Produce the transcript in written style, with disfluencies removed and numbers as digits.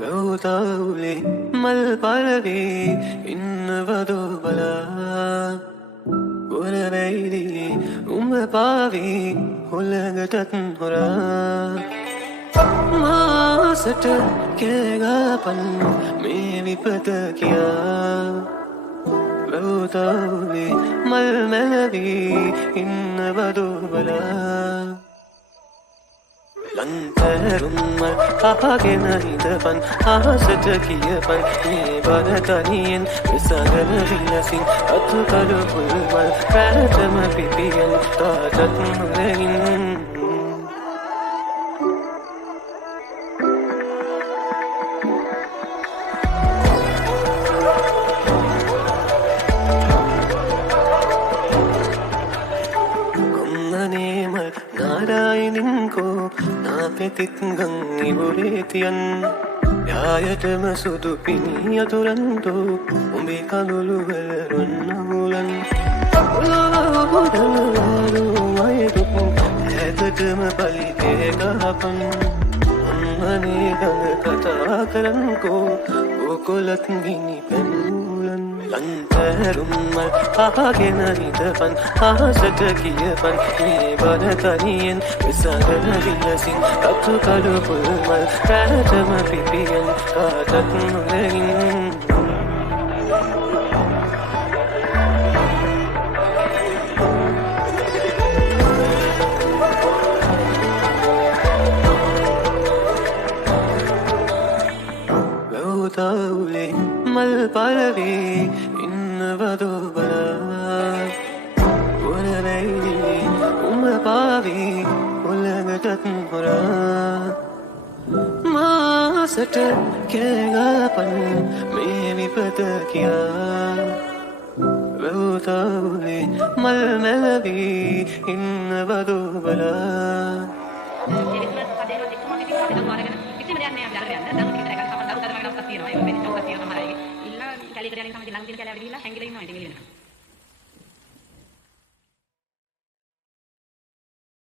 ගෞතවුලේ මල් පරවේ ඉන්නවදෝ බලා ගොරවැයිලි උඹ පාවී හොළඟටත් හොරා මාසට කෑගාපන් මේ විපත කියා ගෞතවුලේ මල් මැලවී ඉන්නවදෝ බලා ලන්තරුම්ම අහගෙන හිඳපන් අහසට කියපන් මේ බර තනියෙන් විසඳන විලසින් අතු කළු පුල්මල් පැරතම පිපියන් තාටත් නොදැයින් නාරායනින්කෝ නාපෙතිත්ගං ඉවුරේතියන් යායටම සුදු පිණි අතුරන්තෝ උඹේ කඳුළුවල රොන්නමුලන් උලවහොදලවාලු අයදුක් ඇතටම පලිතේ ගහපන් අම්මනේ ගඟ කතා කරන්කෝ ඕකොලත් ගිනි පැන්මුලන් ලන්තරුම්මල් අහගෙන හිඳපන් අහසට කියපන් මේ බර තනියෙන් විසඳන විලසින් අතු කළු පුල්මල් පැරතම පිපියන් කාටත් නොදැයින් ගෞතවුලේ මල් පරවේ ඉන්නවදෝ බලා ගොරවැයිලි උඹ පාවී හොළඟටත් හොරා මාසට කෑගාපන් මේ විපත කියා ගෞතවුලේ මල් මැලවී ඉන්නවදෝ බලා කැලේ කරගෙන තමයි ළඟ තියෙන කැලේ වැඩිලා හැංගිලා ඉන්නවා ඉතින් එළියන